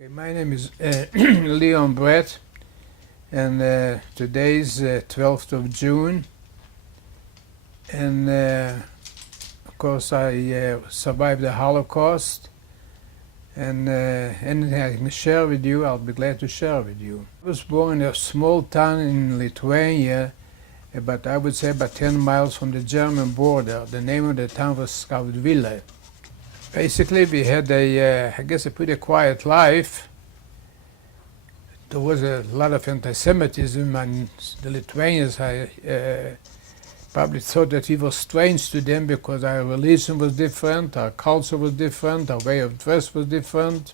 Okay, my name is Leon Brett, and today is 12th of June, and of course I survived the Holocaust, and anything I can share with you, I'll be glad to share with you. I was born in a small town in Lithuania, but I would say about 10 miles from the German border. The name of the town was Skaudvile. Basically, we had I guess a pretty quiet life. There was a lot of anti-Semitism, and the Lithuanians probably thought that we were strange to them because our religion was different, our culture was different, our way of dress was different.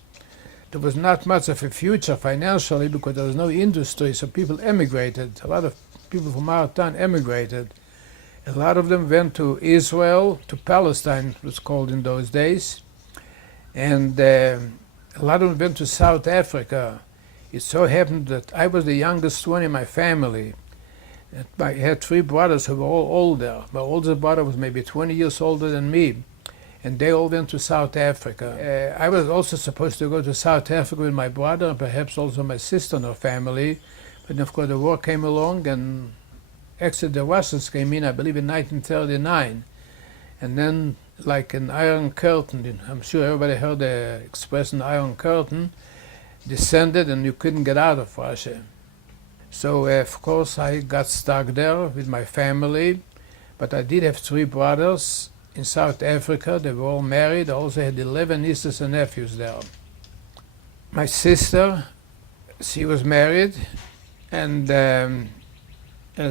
There was not much of a future financially because there was no industry, so people emigrated. A lot of people from our town emigrated. A lot of them went to Israel, to Palestine, it was called in those days, and a lot of them went to South Africa. It so happened that I was the youngest one in my family. I had three brothers who were all older. My oldest brother was maybe 20 years older than me, and they all went to South Africa. I was also supposed to go to South Africa with my brother, and perhaps also my sister and her family, but of course the war came along, and actually the Russians came in, I believe, in 1939, and then like an iron curtain, I'm sure everybody heard the expression iron curtain, descended and you couldn't get out of Russia. So of course I got stuck there with my family, but I did have three brothers in South Africa. They were all married. I also had 11 nieces and nephews there. My sister, she was married, and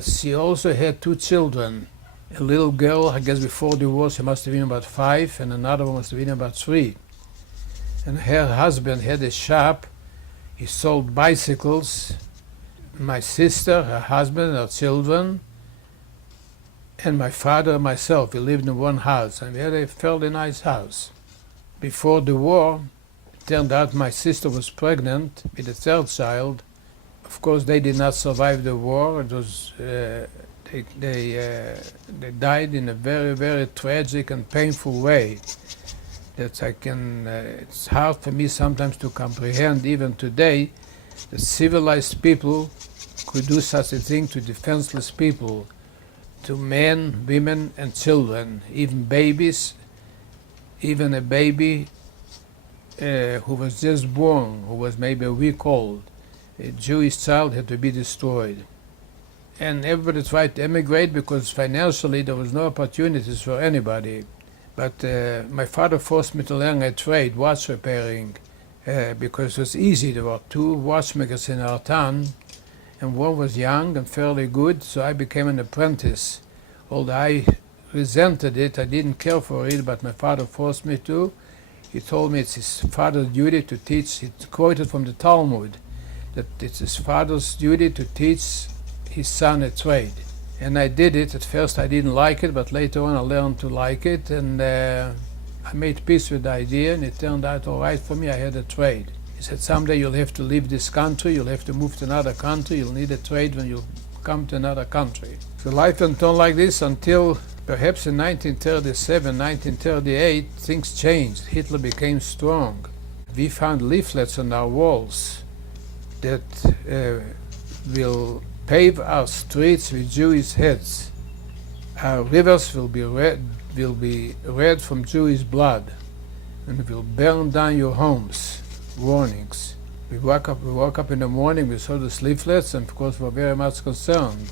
she also had two children. A little girl, I guess before the war, she must have been about 5, and another one must have been about 3. And her husband had a shop. He sold bicycles. My sister, her husband, her children, and my father and myself, we lived in one house, and we had a fairly nice house. Before the war, it turned out my sister was pregnant with a third child. Of course, they did not survive the war. It was they died in a very, very tragic and painful way. That it's hard for me sometimes to comprehend even today that civilized people could do such a thing to defenseless people, to men, women, and children, even babies. Even a baby who was just born, who was maybe a week old, a Jewish child had to be destroyed. And everybody tried to emigrate because financially there was no opportunities for anybody. But my father forced me to learn a trade, watch repairing, because it was easy. There were 2 watchmakers in our town, and one was young and fairly good, so I became an apprentice. Although I resented it, I didn't care for it, but my father forced me to. He told me it's his father's duty to teach. He quoted from the Talmud, that it's his father's duty to teach his son a trade. And I did it. At first I didn't like it, but later on I learned to like it, and I made peace with the idea, and it turned out all right for me. I had a trade. He said, someday you'll have to leave this country, you'll have to move to another country, you'll need a trade when you come to another country. So life went on like this until perhaps in 1937, 1938, things changed. Hitler became strong. We found leaflets on our walls that will pave our streets with Jewish heads. Our rivers will be red from Jewish blood, and will burn down your homes. Warnings. We woke up in the morning, we saw the leaflets, and of course were very much concerned.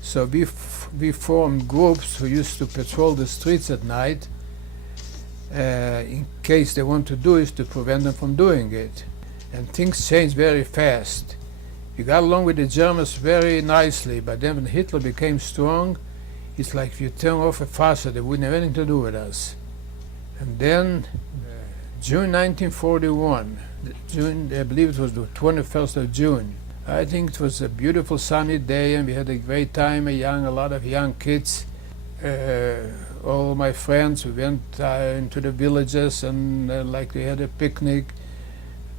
So we formed groups who used to patrol the streets at night in case they want to do it, to prevent them from doing it. And things changed very fast. We got along with the Germans very nicely, but then when Hitler became strong, it's like if you turn off a faucet, they wouldn't have anything to do with us. And then June 1941, I believe it was the 21st of June. I think it was a beautiful sunny day, and we had a great time, a lot of young kids. All my friends, we went into the villages, and like we had a picnic.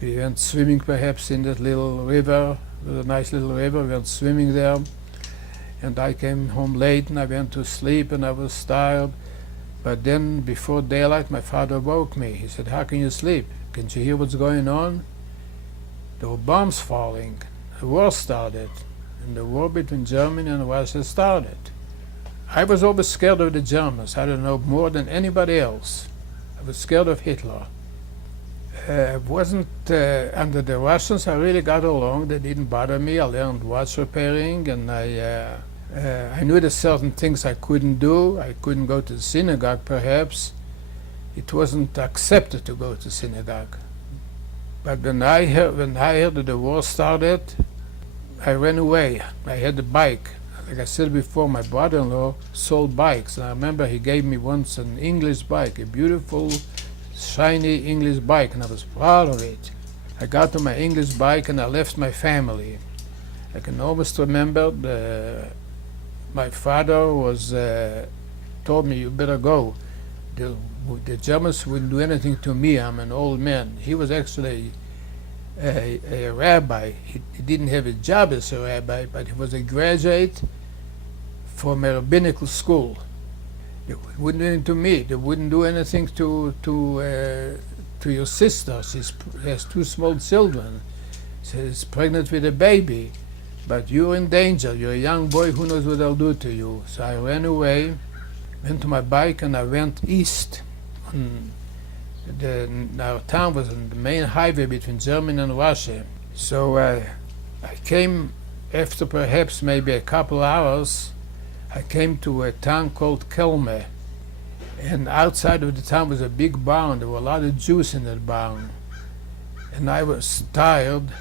We went swimming perhaps in that little river. It was a nice little river. We went swimming there, and I came home late, and I went to sleep, and I was tired. But then, before daylight, my father woke me. He said, "How can you sleep? Can't you hear what's going on?" there were bombs falling. The war started, and the war between Germany and Russia started. I was always scared of the Germans. I don't know, more than anybody else. I was scared of Hitler. I wasn't under the Russians. I really got along. They didn't bother me. I learned watch repairing, and I knew there's certain things I couldn't do. I couldn't go to the synagogue, perhaps. It wasn't accepted to go to synagogue. But when I heard that the war started, I ran away. I had a bike. Like I said before, my brother-in-law sold bikes. And I remember he gave me once an English bike, a beautiful, shiny English bike, and I was proud of it. I got on my English bike and I left my family. I can almost remember my father was told me, you better go. The Germans wouldn't do anything to me. I'm an old man. He was actually a rabbi. He didn't have a job as a rabbi, but he was a graduate from a rabbinical school. They wouldn't do anything to me. They wouldn't do anything to your sister. She has 2 small children. She's pregnant with a baby. But you're in danger. You're a young boy. Who knows what they'll do to you? So I ran away, went to my bike, and I went east. Our town was on the main highway between Germany and Russia. So I came, after perhaps maybe a couple hours, I came to a town called Kelme. And outside of the town was a big barn. There were a lot of Jews in that barn. And I was tired,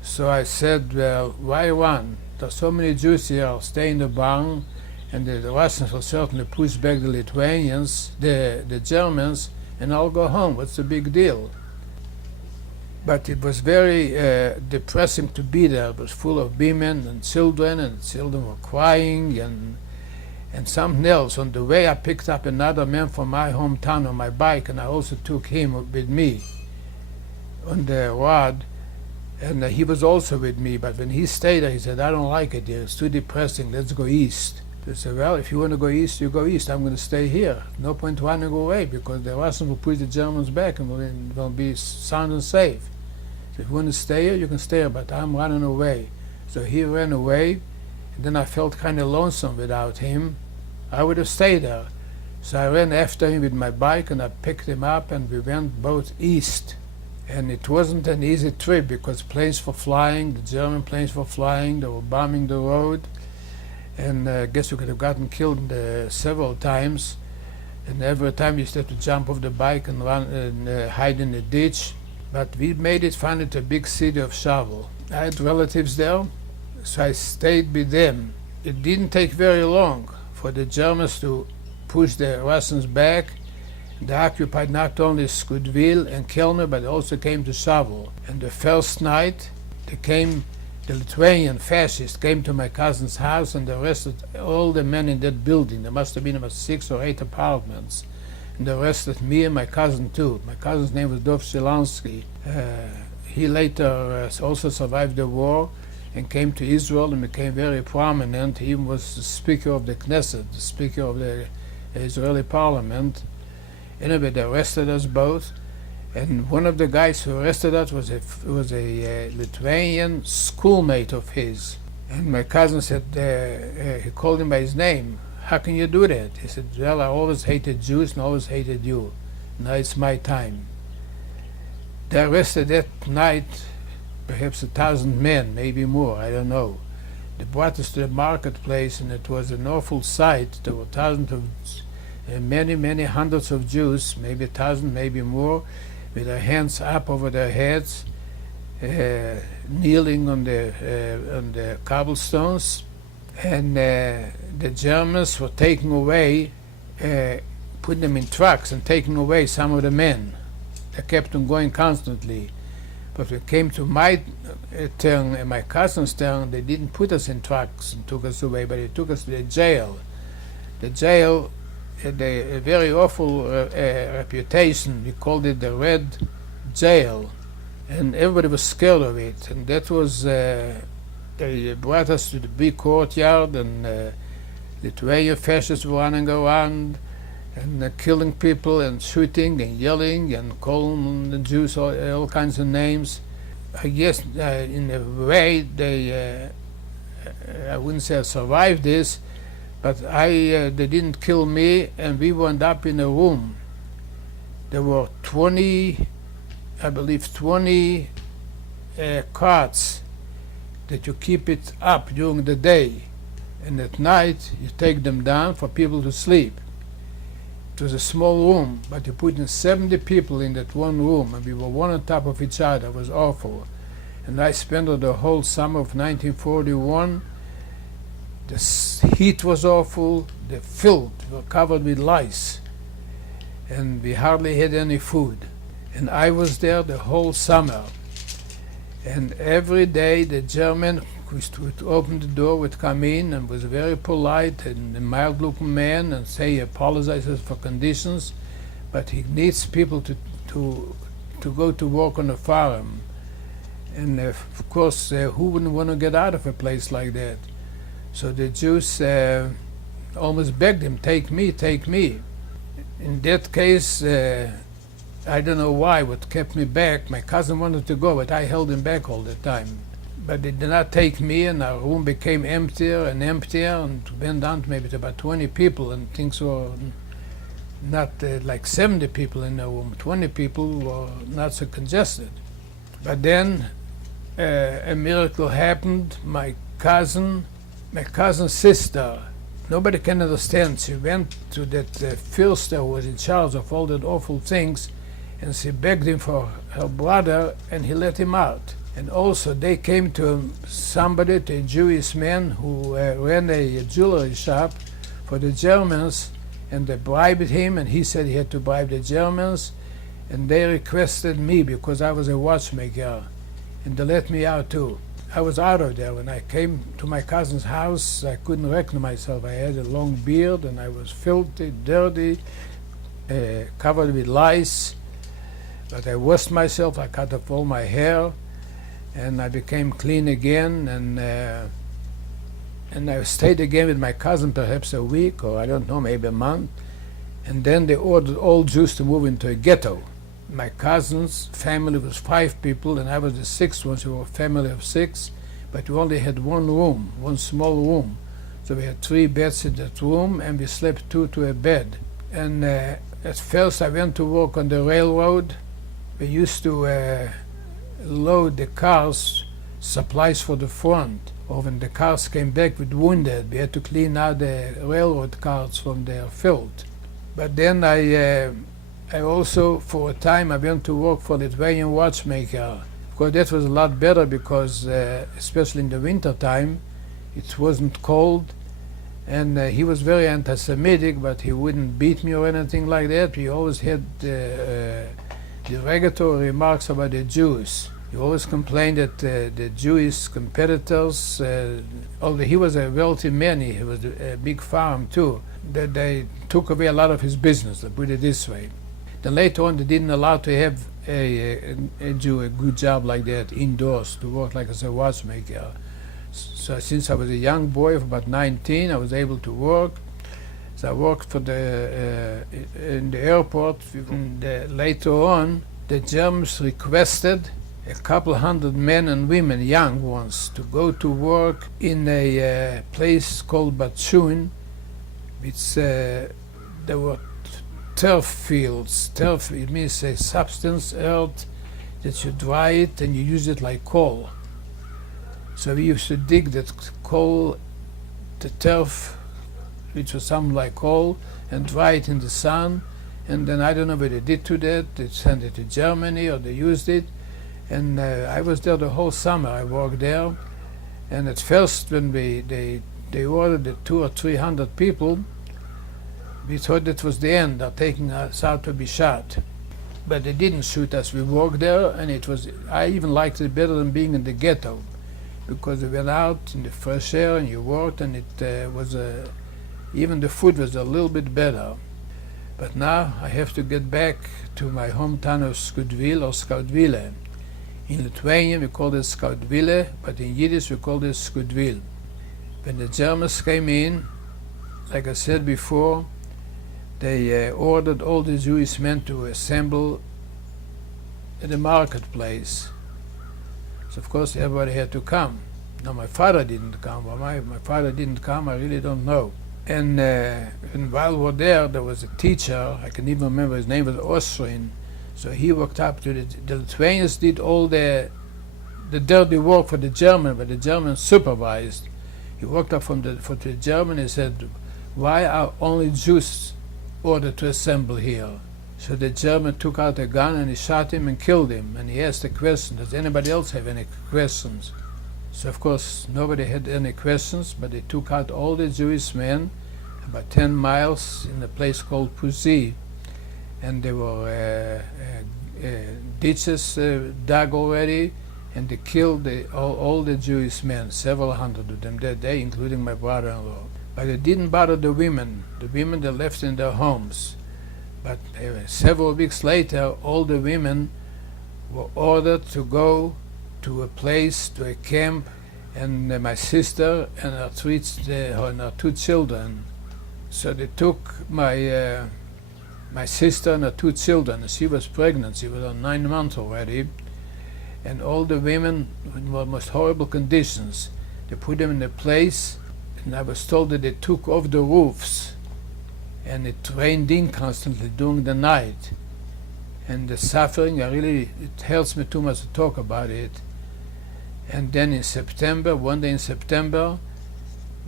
so I said, well, why run? There's so many Jews here. I'll stay in the barn, and the Russians will certainly push back the Lithuanians, the Germans, and I'll go home. What's the big deal? But it was very depressing to be there. It was full of women and children were crying, and something else. On the way, I picked up another man from my hometown on my bike, and I also took him with me on the road, and he was also with me. But when he stayed there, he said, I don't like it here. It's too depressing. Let's go east. I said, well, if you want to go east, you go east. I'm going to stay here. No point running away, because the Russians will push the Germans back and we'll be sound and safe. So if you want to stay here, you can stay here, but I'm running away. So he ran away, and then I felt kind of lonesome without him. I would have stayed there. So I ran after him with my bike, and I picked him up, and we went both east. And it wasn't an easy trip, because planes were flying, the German planes were flying, they were bombing the road. And I guess you could have gotten killed several times. And every time you used to have to jump off the bike and run and hide in a ditch. But we made it finally to a big city of Shavel. I had relatives there, so I stayed with them. It didn't take very long for the Germans to push the Russians back. They occupied not only Skaudvile and Kelme, but also came to Shavel. And the first night, the Lithuanian fascists came to my cousin's house and arrested all the men in that building. There must have been about 6 or 8 apartments. And they arrested me and my cousin too. My cousin's name was Daugel. He later also survived the war and came to Israel and became very prominent. He even was the Speaker of the Knesset, the Speaker of the Israeli Parliament. Anyway, they arrested us both. And one of the guys who arrested us was a Lithuanian schoolmate of his. And my cousin said, he called him by his name. How can you do that? He said, well, I always hated Jews and always hated you. Now it's my time. They arrested that night perhaps 1,000 men, maybe more, I don't know. They brought us to the marketplace, and it was an awful sight. There were thousands of, many hundreds of Jews, maybe 1,000, maybe more, with their hands up over their heads, kneeling on the cobblestones. And the Germans were taking away, putting them in trucks and taking away some of the men. They kept on going constantly. But when it came to my turn and my cousin's turn, they didn't put us in trucks and took us away, but they took us to the jail. The jail had a very awful reputation. We called it the Red Jail, and everybody was scared of it. And that was, they brought us to the big courtyard, and Lithuanian fascists were running around and killing people and shooting and yelling and calling the Jews all kinds of names. I guess in a way I wouldn't say I survived this, but they didn't kill me, and we wound up in a room. There were 20 carts that you keep it up during the day, and at night you take them down for people to sleep. It was a small room, but you put in 70 people in that one room, and we were one on top of each other. It was awful. And I spent the whole summer of 1941. The heat was awful, the filth were covered with lice, and we hardly had any food. And I was there the whole summer. And every day the German who would open the door would come in and was very polite and a mild-looking man and say he apologizes for conditions, but he needs people to go to work on a farm. And of course, who wouldn't want to get out of a place like that? So the Jews almost begged him, take me, take me. In that case, I don't know why, what kept me back. My cousin wanted to go, but I held him back all the time. But they did not take me, and our room became emptier, and went down to maybe to about 20 people, and things were not like 70 people in the room. 20 people were not so congested. But then a miracle happened. My cousin's sister, nobody can understand. She went to that Fürster who was in charge of all that awful things, and she begged him for her brother, and he let him out. And also they came to somebody, to a Jewish man who ran a jewelry shop for the Germans, and they bribed him, and he said he had to bribe the Germans, and they requested me because I was a watchmaker, and they let me out too. I was out of there. When I came to my cousin's house, I couldn't recognize myself. I had a long beard, and I was filthy, dirty, covered with lice. But I washed myself, I cut off all my hair, and I became clean again, and I stayed again with my cousin perhaps a week, or I don't know, maybe a month. And then they ordered all Jews to move into a ghetto. My cousin's family was 5 people, and I was the 6th one, so we were a family of 6, but we only had one room, one small room. So we had 3 beds in that room, and we slept 2 to a bed. And at first I went to work on the railroad. We used to load the cars, supplies for the front, or when the cars came back with wounded, we had to clean out the railroad cars from their filth. But then I also, for a time, I went to work for Lithuanian watchmaker. Of course, that was a lot better because, especially in the winter time, it wasn't cold, and he was very anti-Semitic, but he wouldn't beat me or anything like that. He always had derogatory remarks about the Jews. He always complained that the Jewish competitors, although he was a wealthy man, he was a big farm too, that they took away a lot of his business, to put it this way. Then later on, they didn't allow to have a Jew a good job like that indoors, to work like as a watchmaker. So since I was a young boy of about 19, I was able to work. So I worked for in the airport. And later on, the Germans requested a couple hundred men and women, young ones, to go to work in a place called marchined, which there were turf fields. Turf, it means a substance, earth, that you dry it and you use it like coal. So we used to dig that coal, the turf, which was something like coal, and dry it in the sun. And then I don't know what they did to that. They sent it to Germany or they used it. And I was there the whole summer. I worked there. And at first, when they ordered the 200 or 300 people, we thought that was the end. They're taking us out to be shot. But they didn't shoot us. We worked there, and I even liked it better than being in the ghetto, because we went out in the fresh air and you worked, and it was even the food was a little bit better. But now I have to get back to my hometown of Skaudvile or Skaudvile. In Lithuania we call it Skaudvile, but in Yiddish we call it Skaudvile. When the Germans came in, like I said before, they ordered all the Jewish men to assemble at the marketplace. So of course everybody had to come. Now my father didn't come. Why my father didn't come, I really don't know. And while we were there was a teacher, I can even remember his name was Austrian. So he walked up to the Lithuanians did all the dirty work for the German, but the Germans supervised. He walked up for the German and said, "Why are only Jews ordered to assemble here?" So the German took out a gun and he shot him and killed him. And he asked the question, "Does anybody else have any questions?" So of course nobody had any questions, but they took out all the Jewish men about 10 miles in a place called Pussy. And there were ditches dug already, and they killed all the Jewish men, several hundred of them that day, including my brother-in-law. But it didn't bother the women. The women, they left in their homes. But several weeks later, all the women were ordered to go to a place, to a camp, and my sister and her two children. So they took my sister and her two children, and she was pregnant. She was on 9 months already. And all the women in the most horrible conditions. They put them in a place, and I was told that they took off the roofs. And it rained in constantly during the night. And the suffering, it hurts me too much to talk about it. And then in September, one day in September,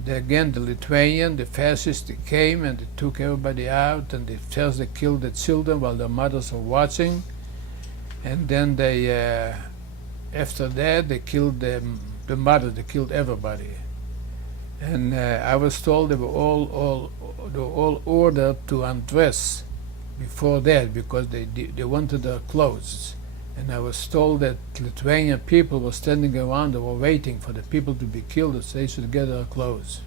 the Lithuanian, the fascists, they came and they took everybody out, and first they killed the children while their mothers were watching. And then after that, they killed the mother, they killed everybody. And I was told they were all ordered to undress before that because they wanted their clothes. And I was told that Lithuanian people were standing around, they were waiting for the people to be killed so they should get their clothes.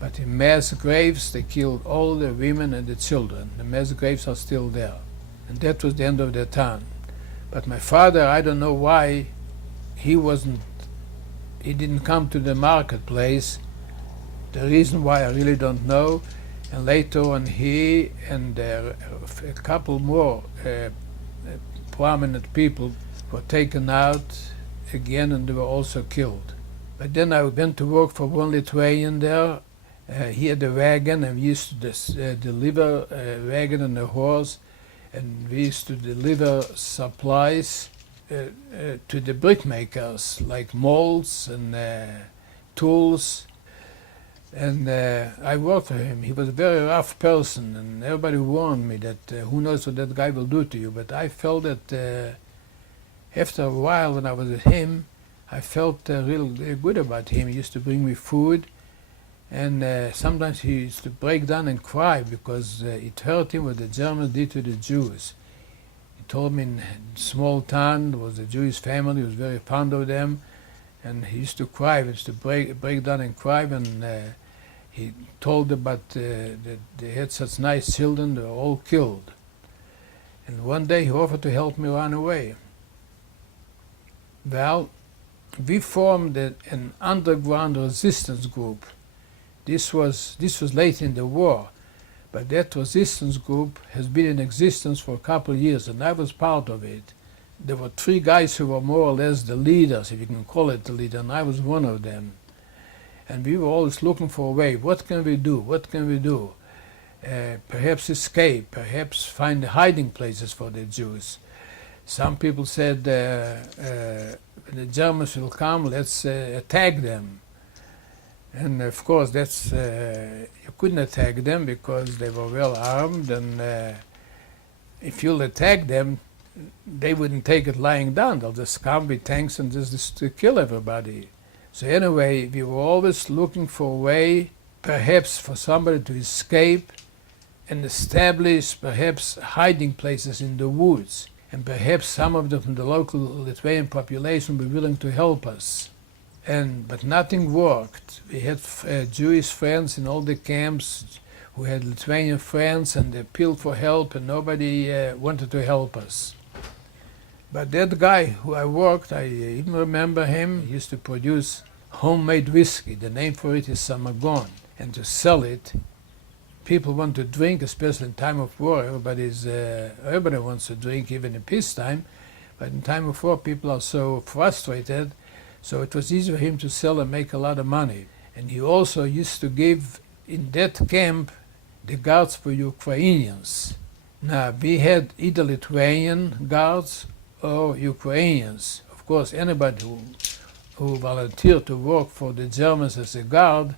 But in mass graves, they killed all the women and the children. The mass graves are still there. And that was the end of their town. But my father, I don't know why, he didn't come to the marketplace. The reason why I really don't know. And later on, he and a couple more prominent people were taken out again, and they were also killed. But then I went to work for one Lithuanian there. He had a wagon, and we used to deliver a wagon and a horse, and we used to deliver supplies to the brickmakers, like molds and tools. And I worked for him. He was a very rough person, and everybody warned me that who knows what that guy will do to you. But I felt that after a while, when I was with him, I felt real good about him. He used to bring me food, and sometimes he used to break down and cry because it hurt him what the Germans did to the Jews. He told me in a small town, there was a Jewish family, he was very fond of them, and he used to cry, he used to break down and cry, and he told about that they had such nice children, they were all killed. And one day he offered to help me run away. Well, we formed an underground resistance group. This was late in the war, but that resistance group has been in existence for a couple of years, and I was part of it. There were 3 guys who were more or less the leaders, if you can call it the leader, and I was one of them. And we were always looking for a way. What can we do? What can we do? Perhaps escape, perhaps find hiding places for the Jews. Some people said, when the Germans will come, let's attack them. And of course, you couldn't attack them because they were well armed, and if you'll attack them, they wouldn't take it lying down. They'll just come with tanks and just kill everybody. So anyway, we were always looking for a way, perhaps for somebody to escape and establish perhaps hiding places in the woods. And perhaps some of them from the local Lithuanian population were willing to help us. But nothing worked. We had Jewish friends in all the camps who had Lithuanian friends, and they appealed for help, and nobody wanted to help us. But that guy who I worked, I even remember him, he used to produce homemade whiskey. The name for it is Samagon. And to sell it, people want to drink, especially in time of war. Everybody wants to drink, even in peacetime. But in time of war, people are so frustrated So it was easy for him to sell and make a lot of money. And he also used to give in that camp the guards for Ukrainians. Now, we had either Lithuanian guards or Ukrainians. Of course, anybody who volunteered to work for the Germans as a guard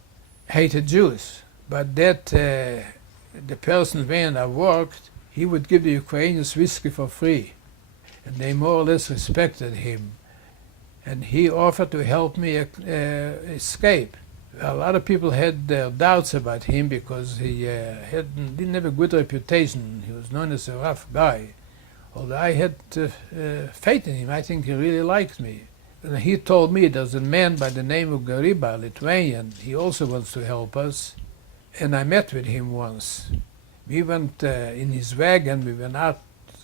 hated Jews. But that the person when I worked, he would give the Ukrainians whiskey for free. And they more or less respected him. And he offered to help me escape. A lot of people had their doubts about him because he didn't have a good reputation. He was known as a rough guy. Although I had faith in him, I think he really liked me. And he told me there's a man by the name of Gariba, Lithuanian, he also wants to help us. And I met with him once. We went in his wagon, we went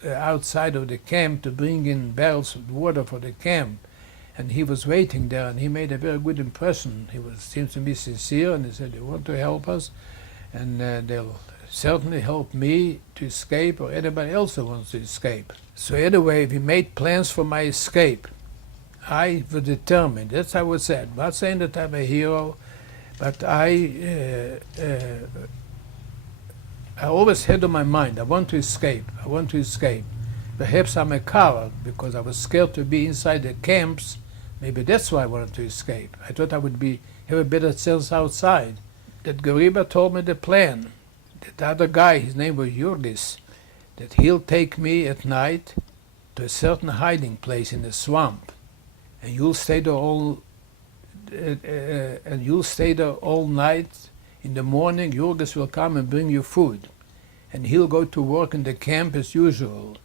outside of the camp to bring in barrels of water for the camp. And he was waiting there, and he made a very good impression. He seems to be sincere, and he said, "They want to help us, and they'll certainly help me to escape, or anybody else who wants to escape." So anyway, we made plans for my escape. I was determined. That's how I would say. I'm not saying that I'm a hero, but I always had on my mind, I want to escape. I want to escape. Perhaps I'm a coward because I was scared to be inside the camps. Maybe that's why I wanted to escape. I thought I would have a better chance outside. That Gariba told me the plan. That other guy, his name was Yurgis, that he'll take me at night to a certain hiding place in the swamp, and you'll stay there all night. In the morning, Yurgis will come and bring you food, and he'll go to work in the camp as usual.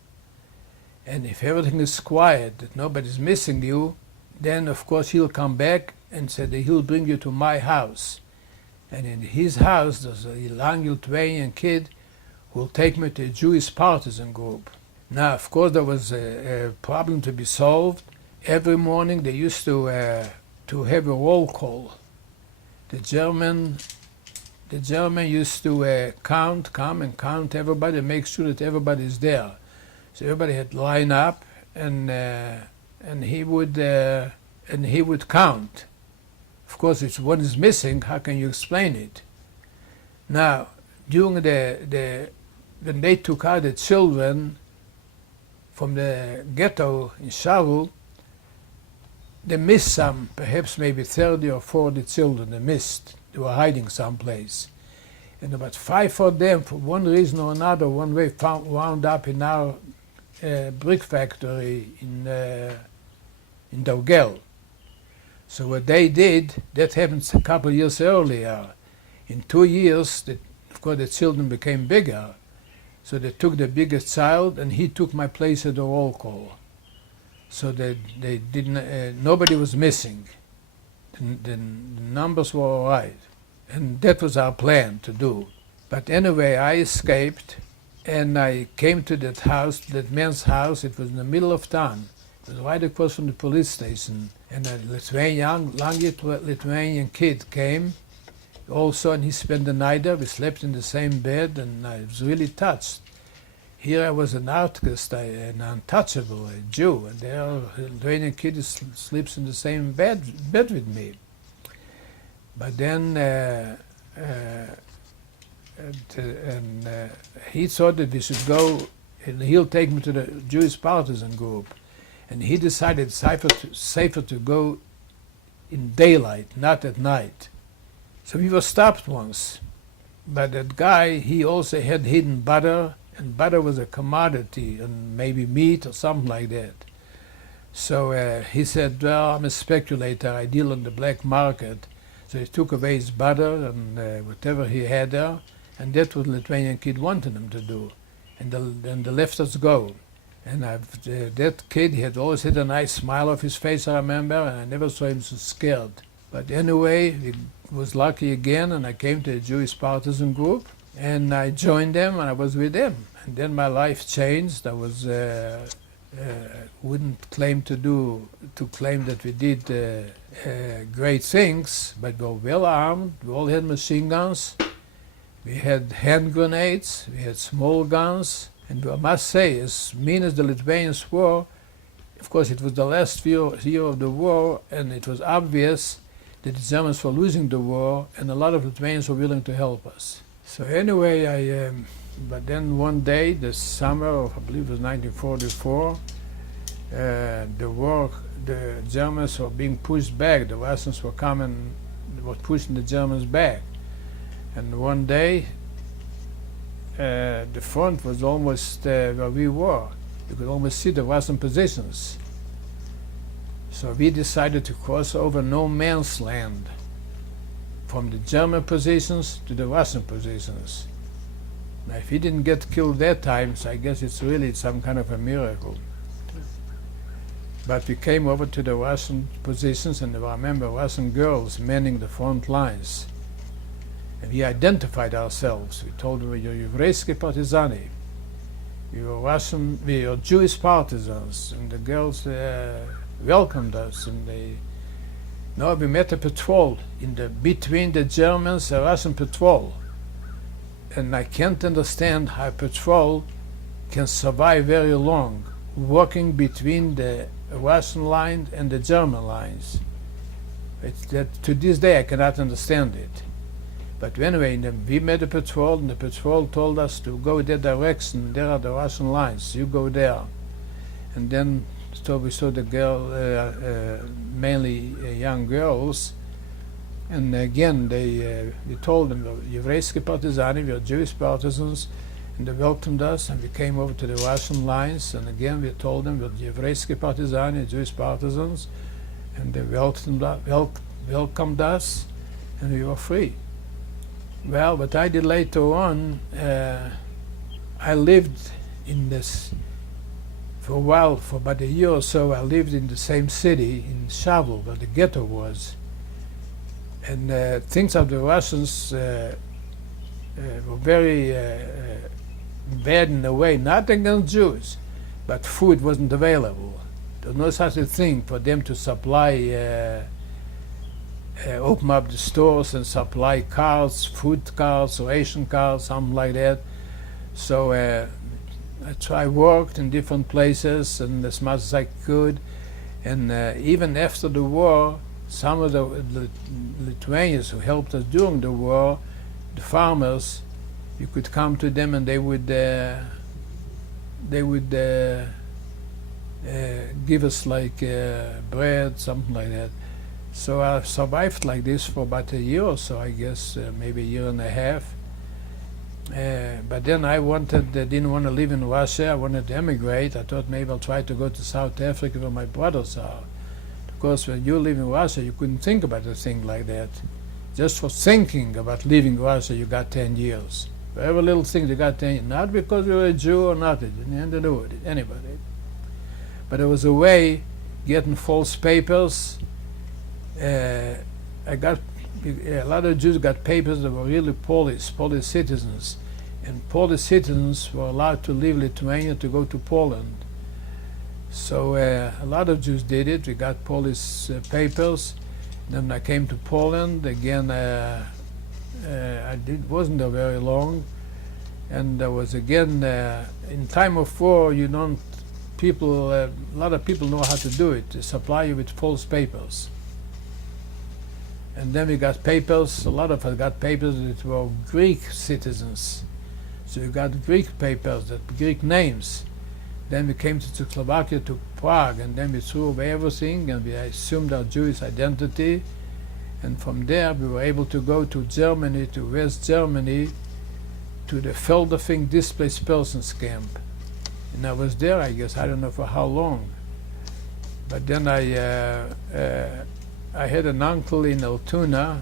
And if everything is quiet, that nobody's missing you, then of course he'll come back and say that he'll bring you to my house. And in his house, there's a young Lithuanian kid who will take me to a Jewish partisan group. Now, of course, there was a problem to be solved. Every morning they used to have a roll call. The German used to come and count everybody, make sure that everybody is there. So everybody had to line up, and he would count. Of course, if one is missing, how can you explain it? Now, during when they took out the children from the ghetto in Shavel, they missed some, perhaps maybe 30 or 40 children they missed. They were hiding someplace. And about 5 of them, for one reason or another, one way wound up in our brick factory in Daugel. So what they did, that happened a couple of years earlier. In 2 years, of course, the children became bigger. So they took the biggest child, and he took my place at the roll call. So they didn't. Nobody was missing. The numbers were all right, and that was our plan to do. But anyway, I escaped. And I came to that house, that man's house. It was in the middle of town. It was right across from the police station. And a young Lithuanian kid came also, and he spent the night there. We slept in the same bed, and I was really touched. Here I was an outcast, an untouchable, a Jew, and there a Lithuanian kid sleeps in the same bed with me. But then he thought that we should go, and he'll take me to the Jewish partisan group. And he decided it's safer to go in daylight, not at night. So we were stopped once by that guy. He also had hidden butter, and butter was a commodity, and maybe meat or something like that. So he said, "Well, I'm a speculator, I deal on the black market." So he took away his butter and whatever he had there, and that's what the Lithuanian kid wanted him to do. And they left us go. And that kid, he had always had a nice smile off his face, I remember, and I never saw him so scared. But anyway, he was lucky again, and I came to a Jewish partisan group, and I joined them, and I was with them. And then my life changed. I was wouldn't claim claim that we did great things, but we were well armed. We all had machine guns. We had hand grenades. We had small guns. And I must say, as mean as the Lithuanians were, Of course, it was the last year of the war, and it was obvious that the Germans were losing the war, and a lot of Lithuanians were willing to help us. So anyway, but then one day, the summer of, I believe it was 1944, the Germans were being pushed back. The Russians were coming, were pushing the Germans back. And one day, the front was almost where we were. You could almost see the Russian positions. So we decided to cross over no man's land from the German positions to the Russian positions. Now, if he didn't get killed that time, so I guess it's really some kind of a miracle. But we came over to the Russian positions, and I remember Russian girls manning the front lines. And we identified ourselves. We told them, "You're Еврейские партизаны. We are Jewish partisans." And the girls welcomed us, and we met a patrol between the Germans and Russian patrol. And I can't understand how a patrol can survive very long, walking between the Russian line and the German lines. To this day I cannot understand it. But anyway, we met a patrol, and the patrol told us to go that direction. There are the Russian lines. You go there. And then so we saw the girl, mainly young girls, and again we told them, "Еврейские партизаны, we are Jewish partisans," and they welcomed us, and we came over to the Russian lines, and again we told them, "We're Еврейские партизаны, Jewish partisans," and they welcomed us, and we were free. Well, what I did later on, I lived in this. For a while, for about a year or so, I lived in the same city, in Shavel, where the ghetto was. And things of the Russians were very bad in a way, not against Jews, but food wasn't available. There was no such a thing for them to supply, open up the stores and supply cars, food cars, ration cars, something like that. So I worked in different places, and as much as I could, and even after the war, some of the Lithuanians who helped us during the war, the farmers, you could come to them and they would give us like bread, something like that. So I survived like this for about a year or so, I guess, maybe a year and a half. But then I didn't want to live in Russia. I wanted to emigrate. I thought maybe I'll try to go to South Africa where my brothers are. Of course, when you live in Russia, you couldn't think about a thing like that. Just for thinking about leaving Russia, you got 10 years. For every little thing, you got 10 years. Not because you were a Jew or not. It didn't have to do with it, anybody. But there was a way, getting false papers. A lot of Jews got papers that were really Polish citizens, and Polish citizens were allowed to leave Lithuania to go to Poland. So a lot of Jews did it. We got Polish papers. Then when I came to Poland again. Wasn't there very long, and there was again in time of war. A lot of people know how to do it. To supply you with false papers. And then we got papers, a lot of us got papers that were Greek citizens. So you got Greek papers, Greek names. Then we came to Czechoslovakia, to Prague, and then we threw away everything, and we assumed our Jewish identity. And from there we were able to go to Germany, to West Germany, to the Feldafing displaced persons camp. And I was there, I guess, I don't know for how long. But then I had an uncle in Altoona.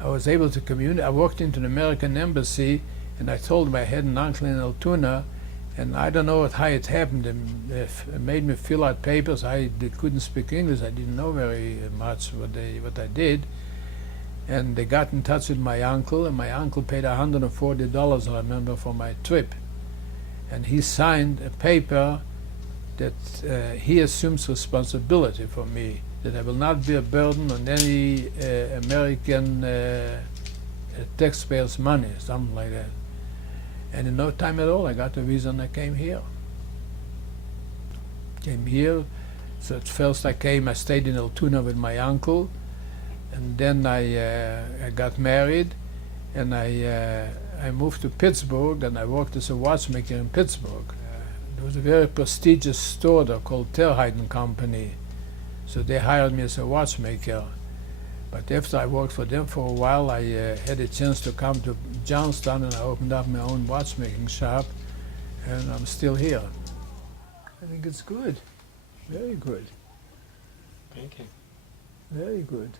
I was able to communicate. I walked into the American embassy, and I told him I had an uncle in Altoona, and I don't know how it happened. It made me fill out papers. I couldn't speak English. I didn't know very much what I did. And they got in touch with my uncle, and my uncle paid $140, I remember, for my trip. And he signed a paper that he assumes responsibility for me, that I will not be a burden on any American taxpayers' money, something like that. And in no time at all, I got a visa and I came here. came here. So at first I stayed in Altoona with my uncle, and then I got married, and I moved to Pittsburgh, and I worked as a watchmaker in Pittsburgh. There was a very prestigious store there called Terheiden Company, so they hired me as a watchmaker. But after I worked for them for a while, I had a chance to come to Johnstown, and I opened up my own watchmaking shop, and I'm still here. I think it's good. Very good. Thank you. Very good.